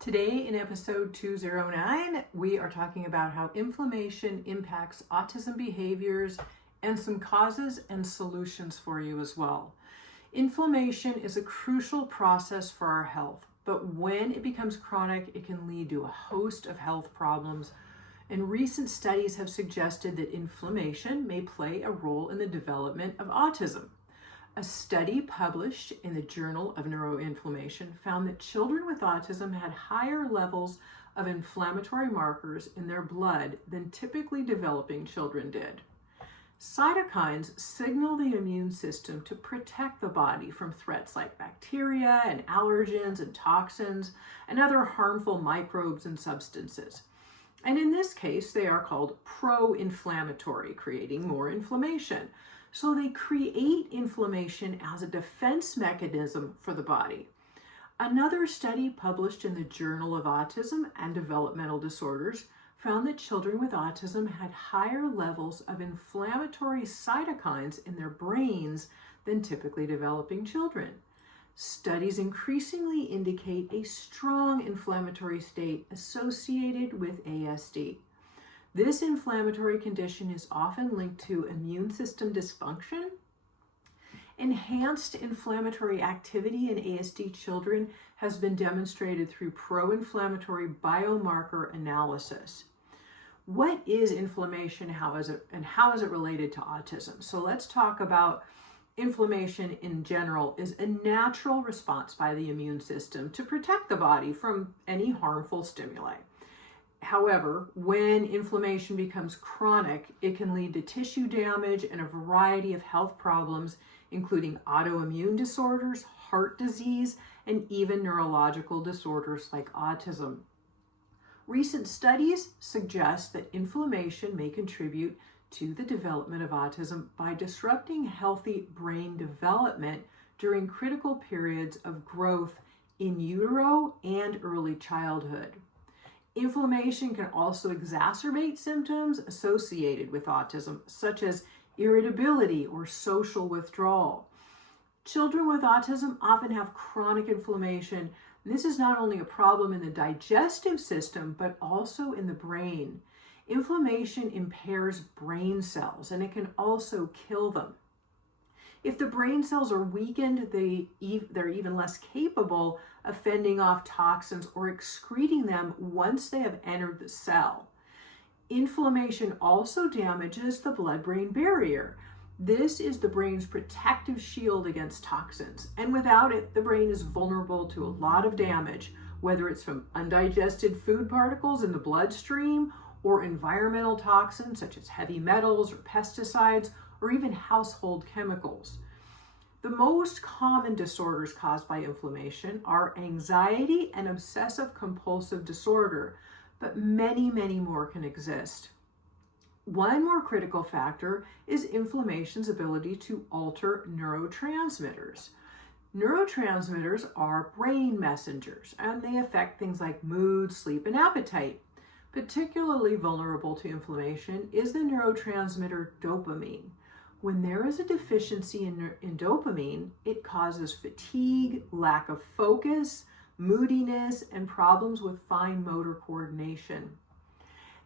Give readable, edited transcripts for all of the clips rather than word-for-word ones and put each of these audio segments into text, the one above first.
Today in episode 209, we are talking about how inflammation impacts autism behaviors and some causes and solutions for you as well. Inflammation is a crucial process for our health, but when it becomes chronic, it can lead to a host of health problems. And recent studies have suggested that inflammation may play a role in the development of autism. A study published in the Journal of Neuroinflammation found that children with autism had higher levels of inflammatory markers in their blood than typically developing children did. Cytokines signal the immune system to protect the body from threats like bacteria and allergens and toxins and other harmful microbes and substances. And in this case, they are called pro-inflammatory, creating more inflammation. So they create inflammation as a defense mechanism for the body. Another study published in the Journal of Autism and Developmental Disorders found that children with autism had higher levels of inflammatory cytokines in their brains than typically developing children. Studies increasingly indicate a strong inflammatory state associated with ASD. This inflammatory condition is often linked to immune system dysfunction. Enhanced inflammatory activity in ASD children has been demonstrated through pro-inflammatory biomarker analysis. What is inflammation? How is it related to autism? So let's talk about inflammation in general is a natural response by the immune system to protect the body from any harmful stimuli. However, when inflammation becomes chronic, it can lead to tissue damage and a variety of health problems, including autoimmune disorders, heart disease, and even neurological disorders like autism. Recent studies suggest that inflammation may contribute to the development of autism by disrupting healthy brain development during critical periods of growth in utero and early childhood. Inflammation can also exacerbate symptoms associated with autism, such as irritability or social withdrawal. Children with autism often have chronic inflammation. This is not only a problem in the digestive system, but also in the brain. Inflammation impairs brain cells, and it can also kill them. If the brain cells are weakened, they're even less capable of fending off toxins or excreting them once they have entered the cell. Inflammation also damages the blood-brain barrier. This is the brain's protective shield against toxins, and without it, the brain is vulnerable to a lot of damage, whether it's from undigested food particles in the bloodstream or environmental toxins such as heavy metals or pesticides, or even household chemicals. The most common disorders caused by inflammation are anxiety and obsessive compulsive disorder, but many more can exist. One more critical factor is inflammation's ability to alter neurotransmitters. Neurotransmitters are brain messengers, and they affect things like mood, sleep, and appetite. Particularly vulnerable to inflammation is the neurotransmitter dopamine. When there is a deficiency in dopamine, it causes fatigue, lack of focus, moodiness, and problems with fine motor coordination.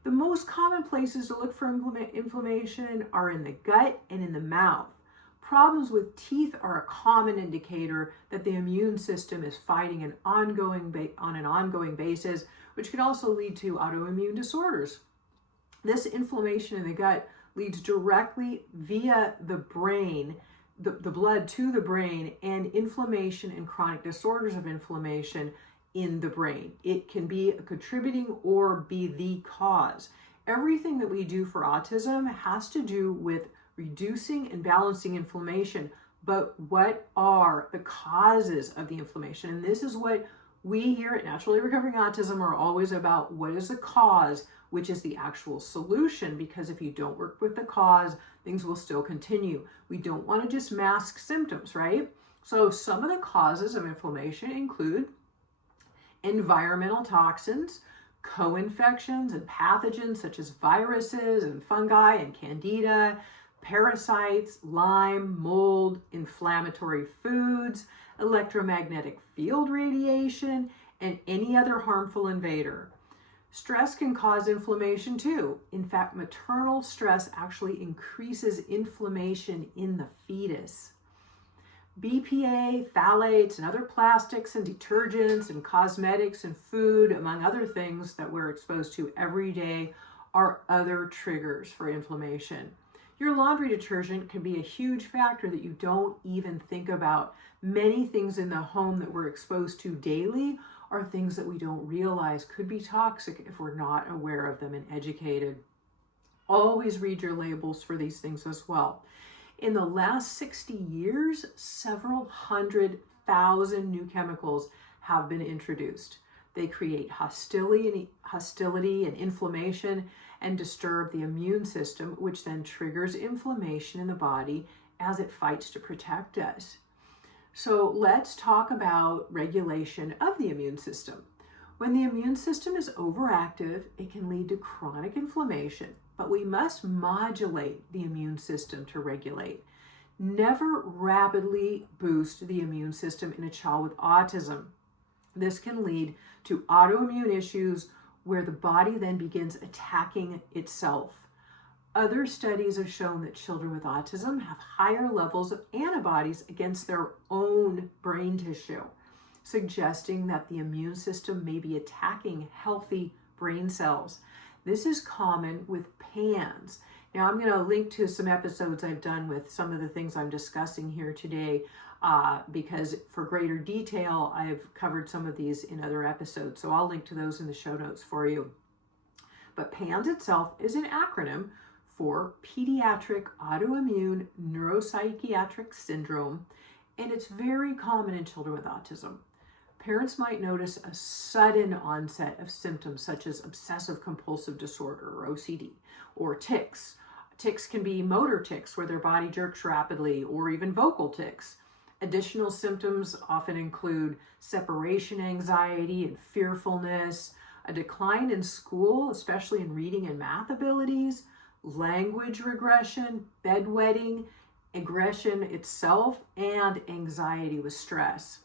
The most common places to look for inflammation are in the gut and in the mouth. Problems with teeth are a common indicator that the immune system is fighting on an ongoing basis, which can also lead to autoimmune disorders. This inflammation in the gut leads directly via the brain, the blood to the brain, and inflammation and chronic disorders of inflammation in the brain. It can be a contributing or be the cause. Everything that we do for autism has to do with reducing and balancing inflammation, but what are the causes of the inflammation? And this is what we here at Naturally Recovering Autism are always about. What is the cause, which is the actual solution, because if you don't work with the cause, things will still continue. We don't want to just mask symptoms, right? So some of the causes of inflammation include environmental toxins, co-infections and pathogens such as viruses and fungi and candida, parasites, Lyme, mold, inflammatory foods, electromagnetic field radiation, and any other harmful invader. Stress can cause inflammation too. In fact, maternal stress actually increases inflammation in the fetus. BPA, phthalates, and other plastics and detergents and cosmetics and food, among other things that we're exposed to every day, are other triggers for inflammation. Your laundry detergent can be a huge factor that you don't even think about. Many things in the home that we're exposed to daily are things that we don't realize could be toxic if we're not aware of them and educated. Always read your labels for these things as well. In the last 60 years, several 100,000 new chemicals have been introduced. They create hostility and inflammation and disturb the immune system, which then triggers inflammation in the body as it fights to protect us. So let's talk about regulation of the immune system. When the immune system is overactive, it can lead to chronic inflammation, but we must modulate the immune system to regulate. Never rapidly boost the immune system in a child with autism. This can lead to autoimmune issues where the body then begins attacking itself. Other studies have shown that children with autism have higher levels of antibodies against their own brain tissue, suggesting that the immune system may be attacking healthy brain cells. This is common with PANS. Now, I'm going to link to some episodes I've done with some of the things I'm discussing here today, because for greater detail, I've covered some of these in other episodes. So I'll link to those in the show notes for you. But PANS itself is an acronym for Pediatric Autoimmune Neuropsychiatric Syndrome, and it's very common in children with autism. Parents might notice a sudden onset of symptoms such as obsessive compulsive disorder or OCD, or tics. Tics can be motor tics where their body jerks rapidly, or even vocal tics. Additional symptoms often include separation anxiety and fearfulness, a decline in school, especially in reading and math abilities, language regression, bedwetting, aggression itself, and anxiety with stress.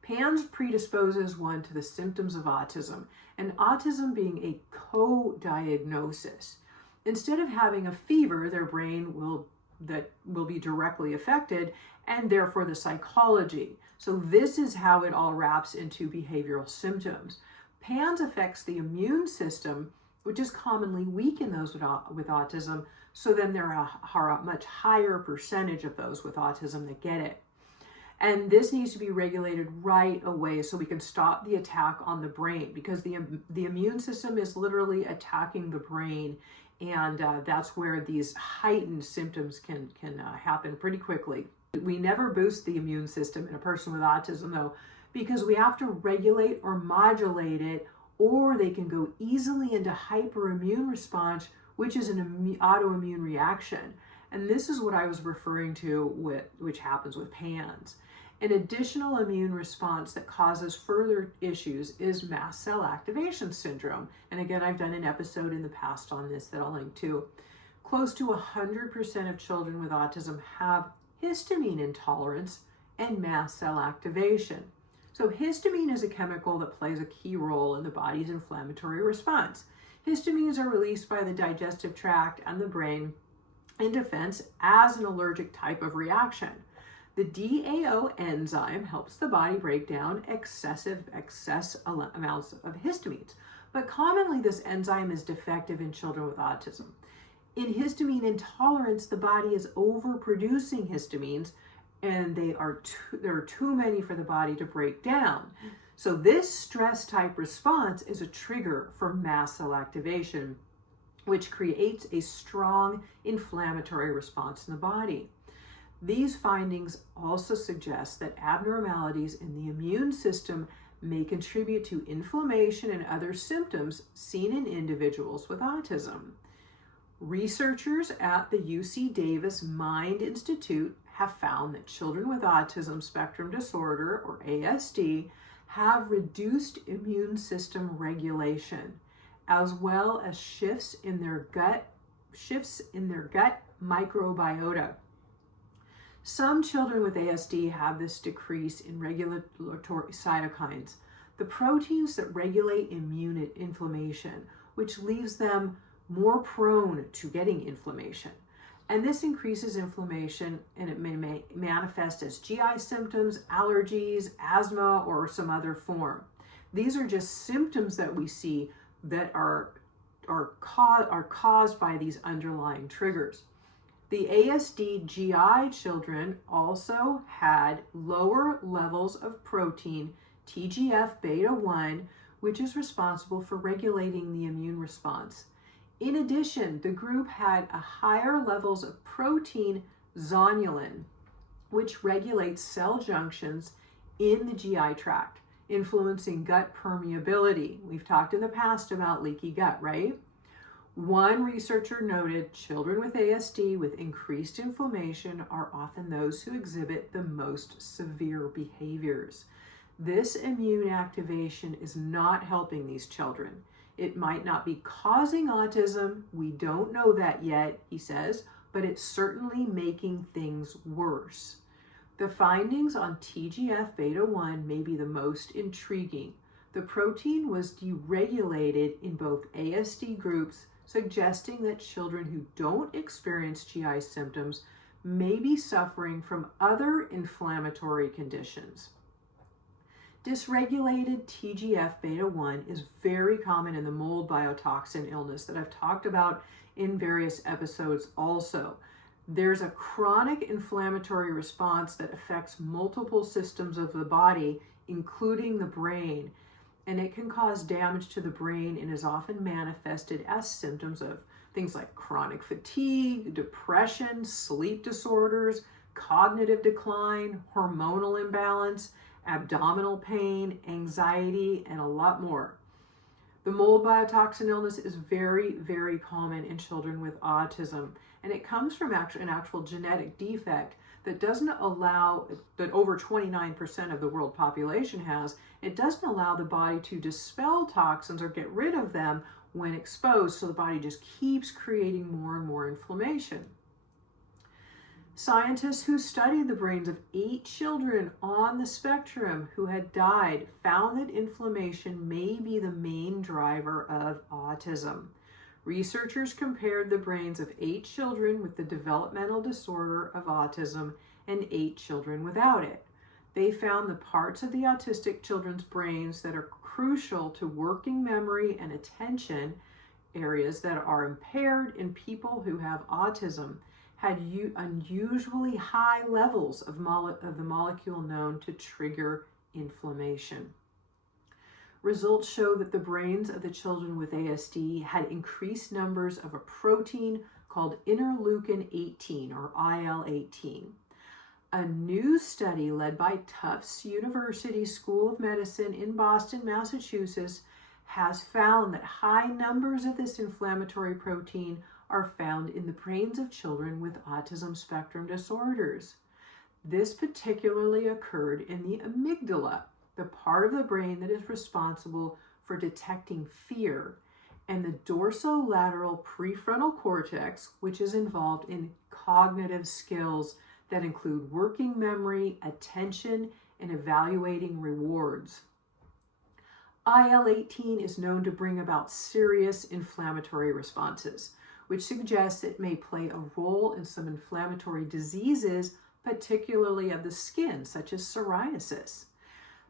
PANS predisposes one to the symptoms of autism, and autism being a co-diagnosis. Instead of having a fever, their brain will be directly affected, and therefore the psychology. So this is how it all wraps into behavioral symptoms. PANS affects the immune system, which is commonly weak in those with autism, so then there are a much higher percentage of those with autism that get it. And this needs to be regulated right away so we can stop the attack on the brain, because the immune system is literally attacking the brain, and that's where these heightened symptoms can happen pretty quickly. We never boost the immune system in a person with autism, though, because we have to regulate or modulate it, or they can go easily into hyperimmune response, which is an autoimmune reaction. And this is what I was referring to which happens with PANS. An additional immune response that causes further issues is mast cell activation syndrome. And again, I've done an episode in the past on this that I'll link to. Close to 100% of children with autism have histamine intolerance and mast cell activation. So histamine is a chemical that plays a key role in the body's inflammatory response. Histamines are released by the digestive tract and the brain in defense as an allergic type of reaction. The DAO enzyme helps the body break down excess amounts of histamines, but commonly this enzyme is defective in children with autism. In histamine intolerance, the body is overproducing histamines, and there are too many for the body to break down. So this stress type response is a trigger for mast cell activation, which creates a strong inflammatory response in the body. These findings also suggest that abnormalities in the immune system may contribute to inflammation and other symptoms seen in individuals with autism. Researchers at the UC Davis Mind Institute have found that children with autism spectrum disorder, or ASD, have reduced immune system regulation, as well as shifts in their gut microbiota. Some children with ASD have this decrease in regulatory cytokines. the proteins that regulate immune inflammation, which leaves them more prone to getting inflammation. And this increases inflammation, and it may manifest as GI symptoms, allergies, asthma, or some other form. These are just symptoms that we see that are caused by these underlying triggers. The ASD GI children also had lower levels of protein, TGF-beta1, which is responsible for regulating the immune response. In addition, the group had a higher levels of protein zonulin, which regulates cell junctions in the GI tract, influencing gut permeability. We've talked in the past about leaky gut, right? One researcher noted children with ASD with increased inflammation are often those who exhibit the most severe behaviors. This immune activation is not helping these children. It might not be causing autism, we don't know that yet, he says, but it's certainly making things worse. The findings on TGF-beta1 may be the most intriguing. The protein was deregulated in both ASD groups, suggesting that children who don't experience GI symptoms may be suffering from other inflammatory conditions. Dysregulated TGF-beta1 is very common in the mold biotoxin illness that I've talked about in various episodes also. There's a chronic inflammatory response that affects multiple systems of the body, including the brain, and it can cause damage to the brain and is often manifested as symptoms of things like chronic fatigue, depression, sleep disorders, cognitive decline, hormonal imbalance, abdominal pain, anxiety, and a lot more. The mold biotoxin illness is very, very common in children with autism, and it comes from an actual genetic defect that doesn't allow, that over 29% of the world population has, it doesn't allow the body to dispel toxins or get rid of them when exposed, so the body just keeps creating more and more inflammation. Scientists who studied the brains of 8 children on the spectrum who had died found that inflammation may be the main driver of autism. Researchers compared the brains of 8 children with the developmental disorder of autism and 8 children without it. They found the parts of the autistic children's brains that are crucial to working memory and attention, areas that are impaired in people who have autism, had unusually high levels of the molecule known to trigger inflammation. Results show that the brains of the children with ASD had increased numbers of a protein called interleukin-18 or IL-18. A new study led by Tufts University School of Medicine in Boston, Massachusetts, has found that high numbers of this inflammatory protein are found in the brains of children with autism spectrum disorders. This particularly occurred in the amygdala, the part of the brain that is responsible for detecting fear, and the dorsolateral prefrontal cortex, which is involved in cognitive skills that include working memory, attention, and evaluating rewards. IL-18 is known to bring about serious inflammatory responses, which suggests it may play a role in some inflammatory diseases, particularly of the skin, such as psoriasis.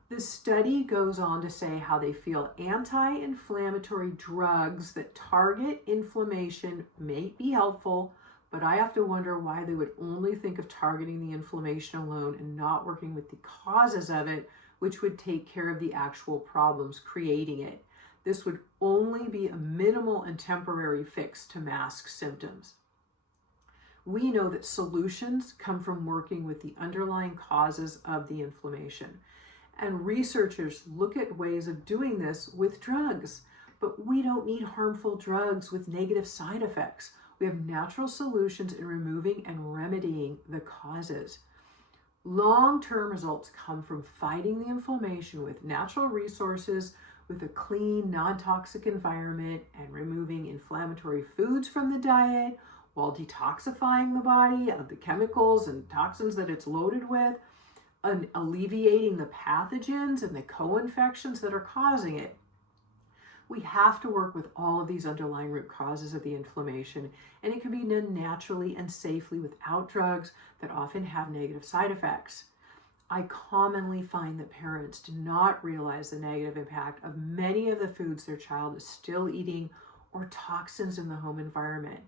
The study goes on to say how they feel anti-inflammatory drugs that target inflammation may be helpful, but I have to wonder why they would only think of targeting the inflammation alone and not working with the causes of it, which would take care of the actual problems creating it. This would only be a minimal and temporary fix to mask symptoms. We know that solutions come from working with the underlying causes of the inflammation. And researchers look at ways of doing this with drugs, but we don't need harmful drugs with negative side effects. We have natural solutions in removing and remedying the causes. Long-term results come from fighting the inflammation with natural resources, with a clean, non-toxic environment, and removing inflammatory foods from the diet while detoxifying the body of the chemicals and toxins that it's loaded with. alleviating the pathogens and the co-infections that are causing it, we have to work with all of these underlying root causes of the inflammation, and it can be done naturally and safely without drugs that often have negative side effects. I commonly find that parents do not realize the negative impact of many of the foods their child is still eating or toxins in the home environment.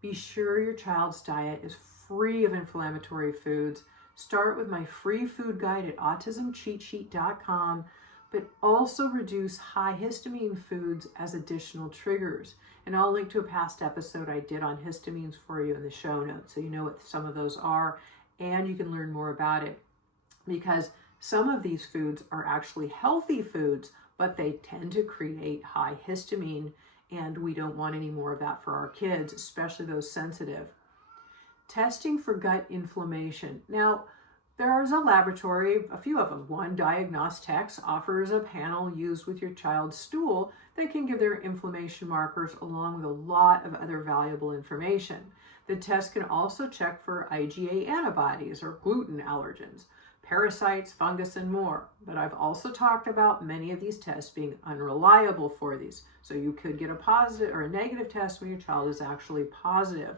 Be sure your child's diet is free of inflammatory foods. Start with my free food guide at autismcheatsheet.com, but also reduce high histamine foods as additional triggers. And I'll link to a past episode I did on histamines for you in the show notes, so you know what some of those are, and you can learn more about it. Because some of these foods are actually healthy foods, but they tend to create high histamine, and we don't want any more of that for our kids, especially those sensitive. Testing for gut inflammation. Now, there is a laboratory, a few of them. One, Diagnostex, offers a panel used with your child's stool that can give their inflammation markers along with a lot of other valuable information. The test can also check for IgA antibodies or gluten allergens, parasites, fungus, and more. But I've also talked about many of these tests being unreliable for these. So you could get a positive or a negative test when your child is actually positive.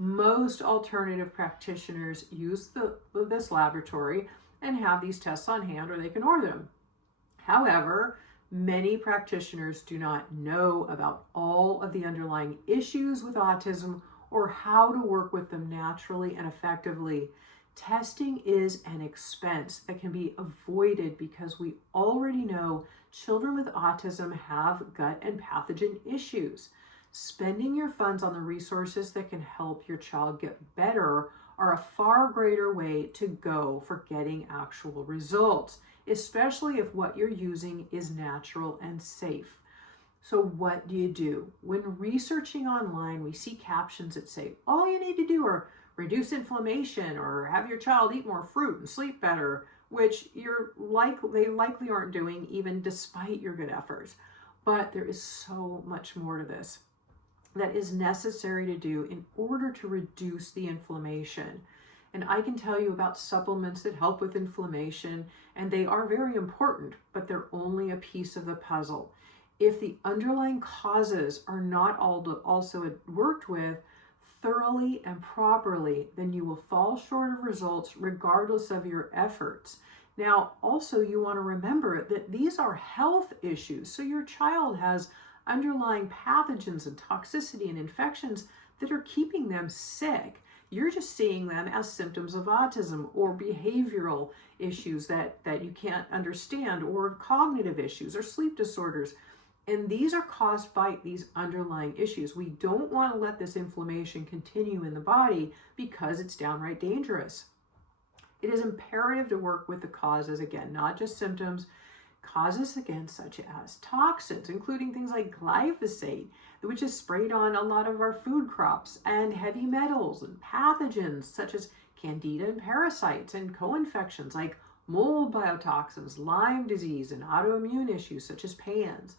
Most alternative practitioners use this laboratory and have these tests on hand, or they can order them. However, many practitioners do not know about all of the underlying issues with autism or how to work with them naturally and effectively. Testing is an expense that can be avoided because we already know children with autism have gut and pathogen issues. Spending your funds on the resources that can help your child get better are a far greater way to go for getting actual results, especially if what you're using is natural and safe. So what do? When researching online, we see captions that say, all you need to do are reduce inflammation or have your child eat more fruit and sleep better, which they likely aren't doing even despite your good efforts. But there is so much more to this that is necessary to do in order to reduce the inflammation. And I can tell you about supplements that help with inflammation, and they are very important, but they're only a piece of the puzzle. If the underlying causes are not also worked with thoroughly and properly, then you will fall short of results regardless of your efforts. Now, also you want to remember that these are health issues. So your child has underlying pathogens and toxicity and infections that are keeping them sick. You're just seeing them as symptoms of autism or behavioral issues that you can't understand, or cognitive issues or sleep disorders. And these are caused by these underlying issues. We don't want to let this inflammation continue in the body because it's downright dangerous. It is imperative to work with the causes, again, not just symptoms. Causes, again, such as toxins, including things like glyphosate, which is sprayed on a lot of our food crops, and heavy metals and pathogens such as candida and parasites, and co-infections like mold biotoxins, Lyme disease, and autoimmune issues such as PANS.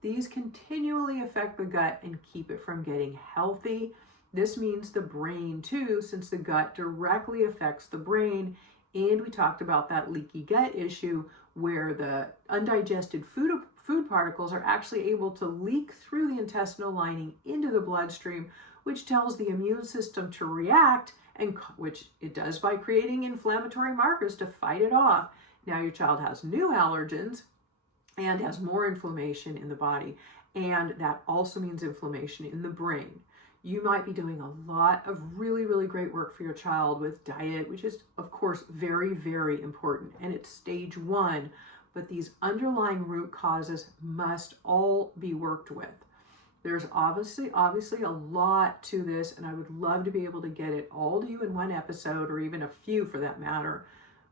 These continually affect the gut and keep it from getting healthy. This means the brain too, since the gut directly affects the brain. And we talked about that leaky gut issue where the undigested food particles are actually able to leak through the intestinal lining into the bloodstream, which tells the immune system to react, and which it does by creating inflammatory markers to fight it off. Now your child has new allergens and has more inflammation in the body, and that also means inflammation in the brain. You might be doing a lot of really, really great work for your child with diet, which is, of course, very, very important, and it's stage one, but these underlying root causes must all be worked with. There's obviously a lot to this, and I would love to be able to get it all to you in one episode, or even a few for that matter.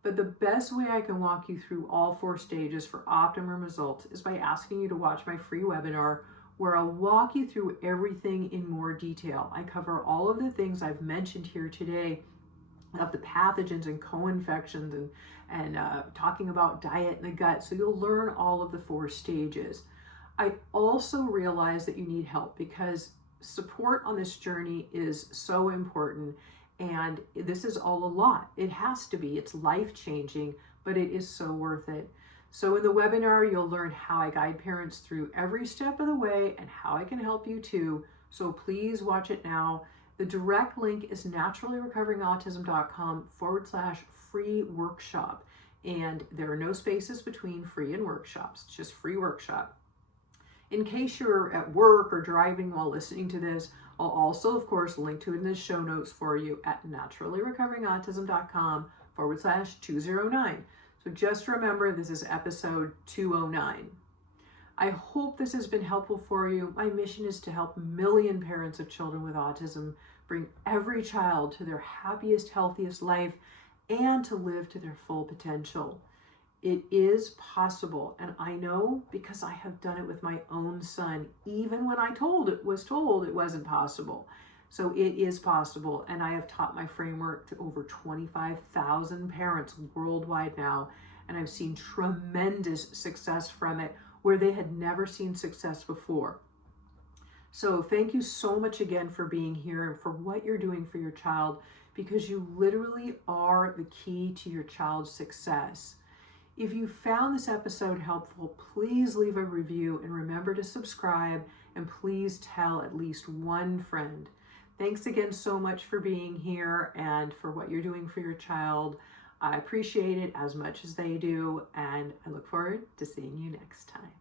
But the best way I can walk you through all 4 stages for optimum results is by asking you to watch my free webinar, where I'll walk you through everything in more detail. I cover all of the things I've mentioned here today of the pathogens and co-infections and talking about diet in the gut. So you'll learn all of the 4 stages. I also realize that you need help because support on this journey is so important. And this is all a lot. It has to be. It's life-changing, but it is so worth it. So in the webinar, you'll learn how I guide parents through every step of the way and how I can help you too. So please watch it now. The direct link is naturallyrecoveringautism.com/free workshop. And there are no spaces between free and workshops. It's just free workshop. In case you're at work or driving while listening to this, I'll also, of course, link to it in the show notes for you at naturallyrecoveringautism.com/209. So just remember, this is episode 209. I hope this has been helpful for you. My mission is to help 1 million parents of children with autism bring every child to their happiest, healthiest life and to live to their full potential. It is possible, and I know because I have done it with my own son, even when I was told it wasn't possible. So it is possible, and I have taught my framework to over 25,000 parents worldwide now, and I've seen tremendous success from it where they had never seen success before. So thank you so much again for being here and for what you're doing for your child, because you literally are the key to your child's success. If you found this episode helpful, please leave a review and remember to subscribe, and please tell at least one friend. Thanks again so much for being here and for what you're doing for your child. I appreciate it as much as they do, and I look forward to seeing you next time.